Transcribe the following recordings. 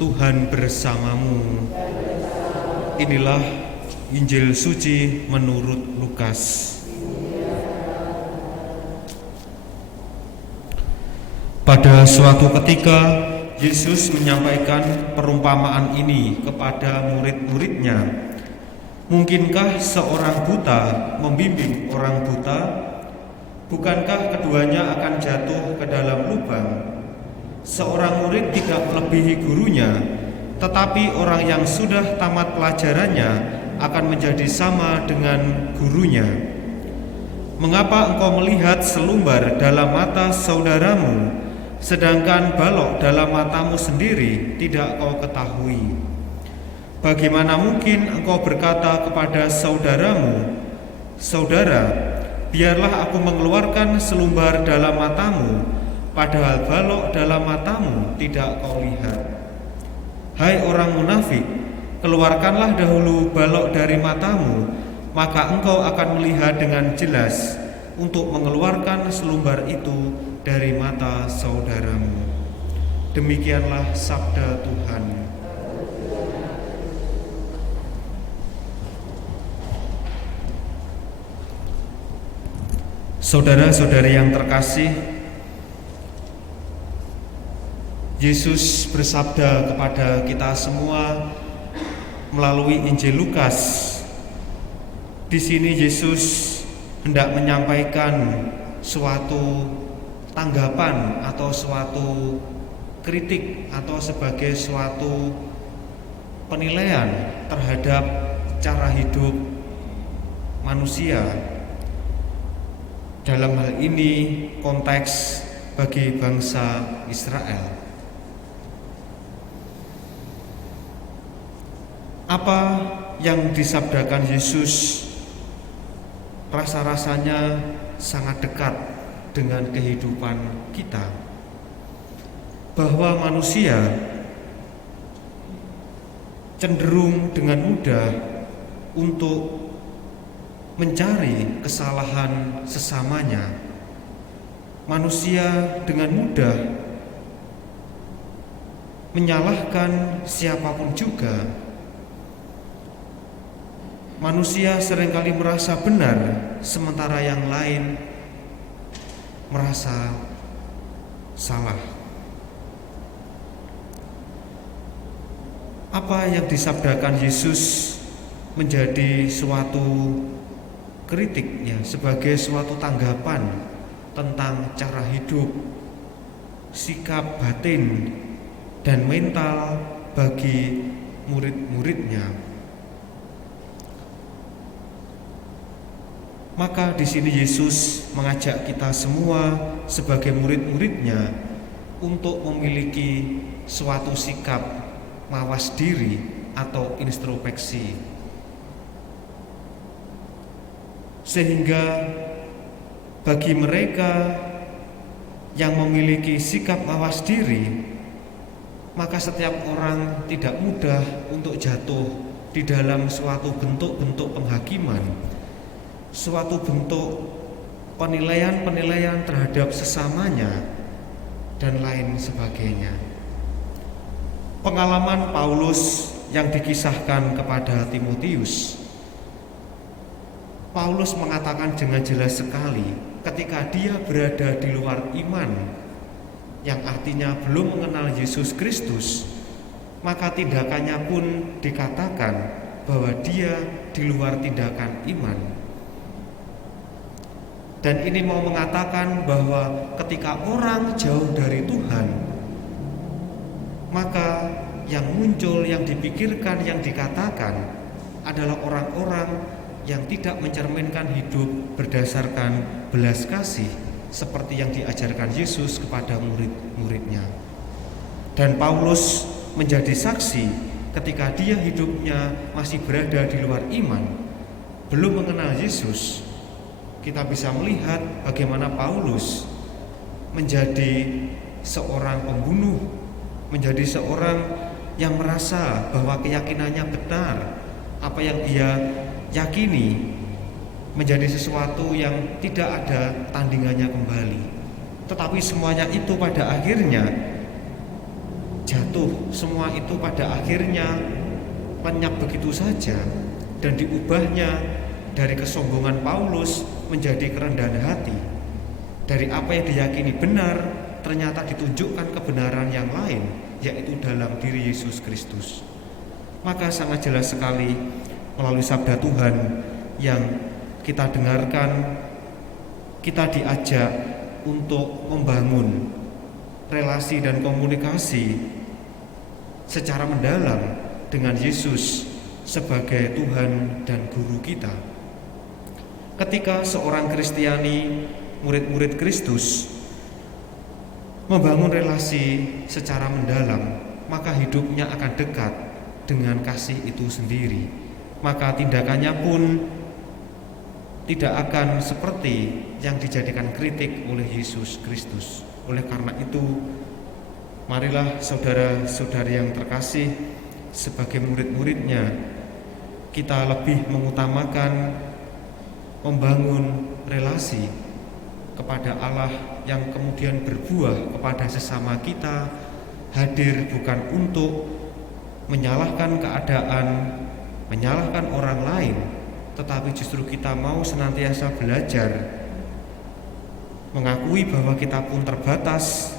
Tuhan bersamamu. Inilah Injil suci menurut Lukas. Pada suatu ketika Yesus menyampaikan perumpamaan ini kepada murid-muridnya. Mungkinkah seorang buta membimbing orang buta? Bukankah keduanya akan jatuh ke dalam lubang? Seorang murid tidak melebihi gurunya, tetapi orang yang sudah tamat pelajarannya akan menjadi sama dengan gurunya. Mengapa engkau melihat selumbar dalam mata saudaramu, sedangkan balok dalam matamu sendiri tidak kau ketahui? Bagaimana mungkin engkau berkata kepada saudaramu, "Saudara, biarlah aku mengeluarkan selumbar dalam matamu," padahal balok dalam matamu tidak kau lihat? Hai orang munafik, keluarkanlah dahulu balok dari matamu, maka engkau akan melihat dengan jelas untuk mengeluarkan selumbar itu dari mata saudaramu. Demikianlah sabda Tuhan. Saudara-saudari yang terkasih, Yesus bersabda kepada kita semua melalui Injil Lukas. Di sini Yesus hendak menyampaikan suatu tanggapan atau suatu kritik atau sebagai suatu penilaian terhadap cara hidup manusia. Dalam hal ini konteks bagi bangsa Israel. Apa yang disabdakan Yesus rasa-rasanya sangat dekat dengan kehidupan kita, bahwa manusia cenderung dengan mudah untuk mencari kesalahan sesamanya. Manusia dengan mudah menyalahkan siapapun juga. Manusia seringkali merasa benar, sementara yang lain merasa salah. Apa yang disabdakan Yesus menjadi suatu kritik, ya, sebagai suatu tanggapan tentang cara hidup, sikap batin dan mental bagi murid-muridnya. Maka di sini Yesus mengajak kita semua sebagai murid-muridnya untuk memiliki suatu sikap mawas diri atau introspeksi, sehingga bagi mereka yang memiliki sikap mawas diri, maka setiap orang tidak mudah untuk jatuh di dalam suatu bentuk-bentuk penghakiman, suatu bentuk penilaian-penilaian terhadap sesamanya, dan lain sebagainya. Pengalaman Paulus yang dikisahkan kepada Timotius, Paulus mengatakan dengan jelas sekali ketika dia berada di luar iman, yang artinya belum mengenal Yesus Kristus, maka tindakannya pun dikatakan bahwa dia di luar tindakan iman. Dan ini mau mengatakan bahwa ketika orang jauh dari Tuhan, maka yang muncul, yang dipikirkan, yang dikatakan adalah orang-orang yang tidak mencerminkan hidup berdasarkan belas kasih seperti yang diajarkan Yesus kepada murid-muridnya. Dan Paulus menjadi saksi ketika dia hidupnya masih berada di luar iman, belum mengenal Yesus. Kita bisa melihat bagaimana Paulus menjadi seorang pembunuh, menjadi seorang yang merasa bahwa keyakinannya benar, apa yang dia yakini menjadi sesuatu yang tidak ada tandingannya kembali. Tetapi semuanya itu pada akhirnya jatuh semua itu pada akhirnya lenyap begitu saja, dan diubahnya dari kesombongan Paulus menjadi kerendahan hati. Dari apa yang diyakini benar ternyata ditunjukkan kebenaran yang lain, yaitu dalam diri Yesus Kristus. Maka sangat jelas sekali melalui sabda Tuhan yang kita dengarkan, kita diajak untuk membangun relasi dan komunikasi secara mendalam dengan Yesus sebagai Tuhan dan Guru kita. Ketika seorang Kristiani, murid-murid Kristus, membangun relasi secara mendalam, maka hidupnya akan dekat dengan kasih itu sendiri. Maka tindakannya pun tidak akan seperti yang dijadikan kritik oleh Yesus Kristus. Oleh karena itu, marilah saudara-saudari yang terkasih, sebagai murid-muridnya, kita lebih mengutamakan membangun relasi kepada Allah yang kemudian berbuah kepada sesama kita, hadir bukan untuk menyalahkan keadaan, menyalahkan orang lain, tetapi justru kita mau senantiasa belajar, mengakui bahwa kita pun terbatas,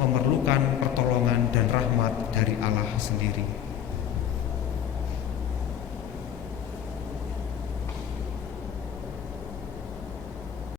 memerlukan pertolongan dan rahmat dari Allah sendiri.